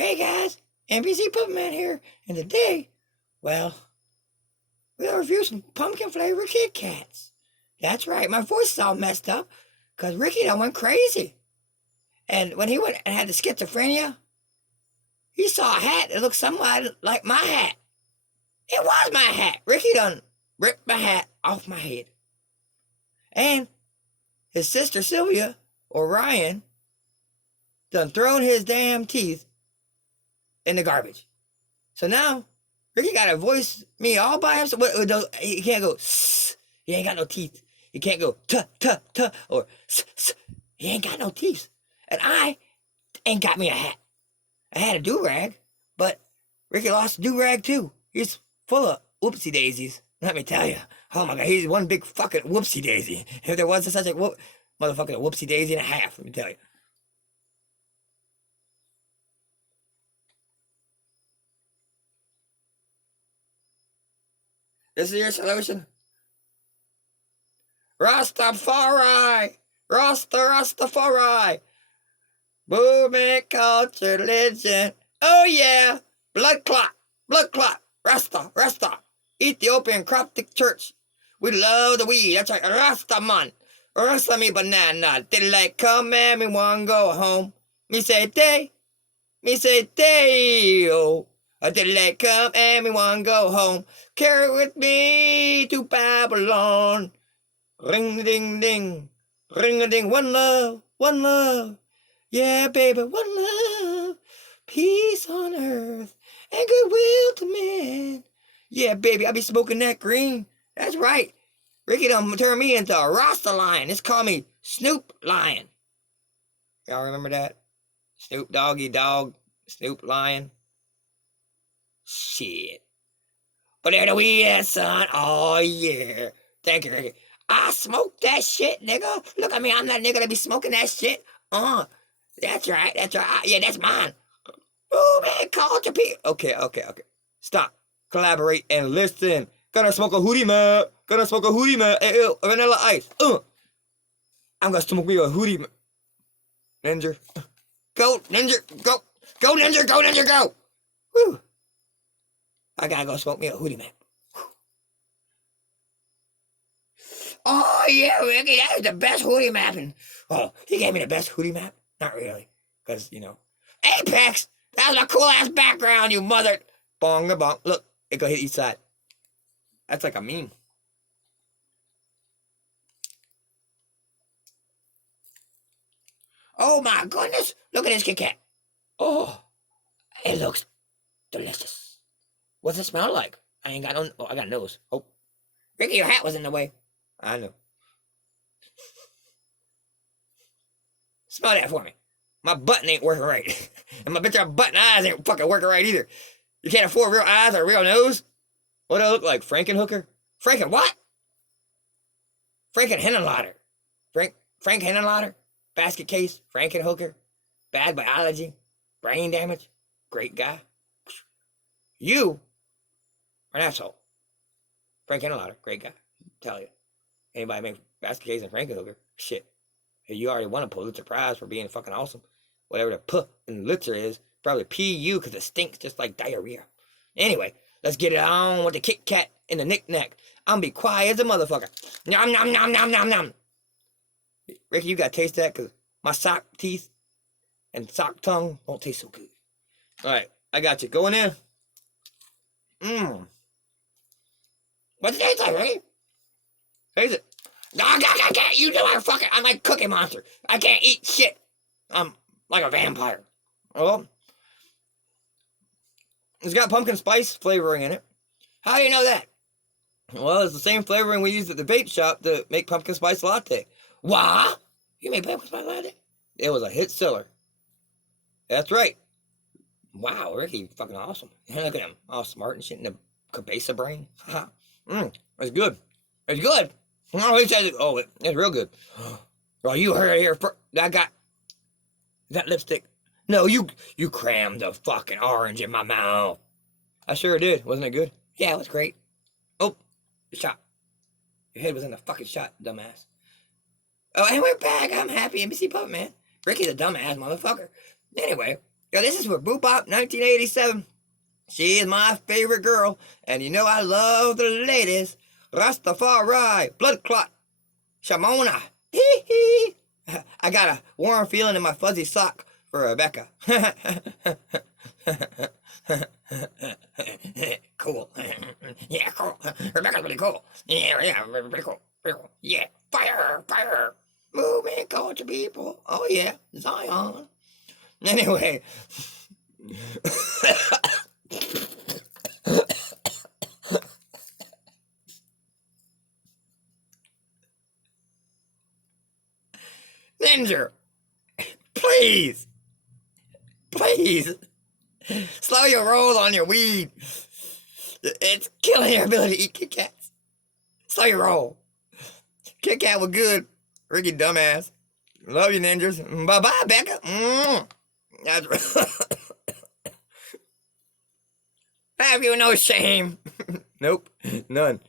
Hey guys, NPC Puppetman here, and today, well, we'll review some pumpkin flavored Kit Kats. That's right, my voice is all messed up, because Ricky done went crazy. And when he went and had the schizophrenia, he saw a hat that looked somewhat like my hat. It was my hat. Ricky done ripped my hat off my head. And his sister Sylvia, or Ryan, done thrown his damn teeth in the garbage. So now, Ricky gotta voice me all by himself. He can't go, sss. He ain't got no teeth. He can't go, tuh, tuh, tuh, or sss. He ain't got no teeth. And I ain't got me a hat. I had a do-rag, but Ricky lost a do-rag too. He's full of whoopsie daisies. Let me tell you. Oh my God, he's one big fucking whoopsie daisy. If there was such a motherfucking whoopsie daisy and a half, let me tell you. This is your solution? Rastafari! Rastafari! Movement, culture, religion. Oh yeah! Blood clot! Rasta! Ethiopian Coptic Church. We love the weed. That's right. Rasta man. Rasta me banana. Daylight come and me want go home. Me say day. Oh. Daylight come and me want go home. Carry with me to Babylon. Ring ding ding. Ring a ding. One love. Yeah, baby, one love. Peace on earth and goodwill to men. Yeah, baby, I be smoking that green. That's right. Ricky done turned me into a Rasta lion. It's called me Snoop Lion. Y'all remember that? Snoop Doggy Dog, Snoop Lion. Shit. But they're the weed, son. Oh, yeah. Thank you, Ricky. I smoke that shit, nigga. Look at me. I'm that nigga that be smoking that shit. That's right. Yeah, that's mine. Oh, man, culture people. Okay. Stop. Collaborate and listen. Gonna smoke a hootie map. Hey, vanilla ice. I'm gonna smoke me a hootie map. Ninja. Go, Ninja. Go. Go, Ninja. Go. Woo. I gotta go smoke me a hootie map. Oh, yeah, Ricky, that was the best hootie map. Oh, he gave me the best hootie map? Not really. Because, Apex! That was a cool-ass background, you mother... Bong the bong. Look, it go hit each side. That's like a meme. Oh, my goodness. Look at this Kit Kat. Oh, it looks delicious. What's it smell like? I ain't got no... Oh, I got a nose. Oh. Ricky, your hat was in the way. I know. Smell that for me. My button ain't working right. And my bitch button eyes ain't fucking working right either. You can't afford real eyes or a real nose? What do I look like? Frankenhooker? Franken what? Franken Henenlotter. Frank Henenlotter? Basket case? Frankenhooker? Bad biology? Brain damage? Great guy? You are an asshole. Frank Henenlotter, great guy. Tell you. Anybody make basket case and Frankenhooker? Shit. You already won a Pulitzer Prize for being fucking awesome. Whatever the P in Litzer is, probably P-U because it stinks just like diarrhea. Anyway, let's get it on with the Kit Kat and the knick-knack. I'm gonna be quiet as a motherfucker. Nom. Ricky, you gotta taste that because my sock teeth and sock tongue won't taste so good. Alright, I got you. Going in. What's it taste like, Ricky? Taste it. I can't. You know I'm like Cookie Monster. I can't eat shit. I'm like a vampire. Well, it's got pumpkin spice flavoring in it. How do you know that? Well, it's the same flavoring we used at the vape shop to make pumpkin spice latte. What? You made pumpkin spice latte? It was a hit seller. That's right. Wow, Ricky, fucking awesome. Look at him, all smart and shit in the cabeza brain. It's good. It's good. Oh, he says it. Oh, it's real good. Oh, you heard it here first. I got that lipstick. No, you crammed the fucking orange in my mouth. I sure did. Wasn't it good? Yeah, it was great. Oh, the shot. Your head was in the fucking shot, dumbass. Oh, and we're back. I'm happy. NPC Puppetman. Ricky's a dumbass motherfucker. Anyway, Yo, this is for Boopop 1987. She is my favorite girl, and you know I love the ladies. Rastafari, blood clot, Shamona. Hee hee. I got a warm feeling in my fuzzy sock for Rebecca. Cool. Yeah, cool. Rebecca's really cool. Yeah, pretty cool. Pretty cool. Yeah, fire, fire. Movement culture people. Oh yeah, Zion. Anyway. Ninja, please, please, slow your roll on your weed. It's killing your ability to eat Kit Kats. Slow your roll. Kit Kat was good. Ricky dumbass. Love you, ninjas. Bye-bye, Becca. That's Have you no shame? Nope, none.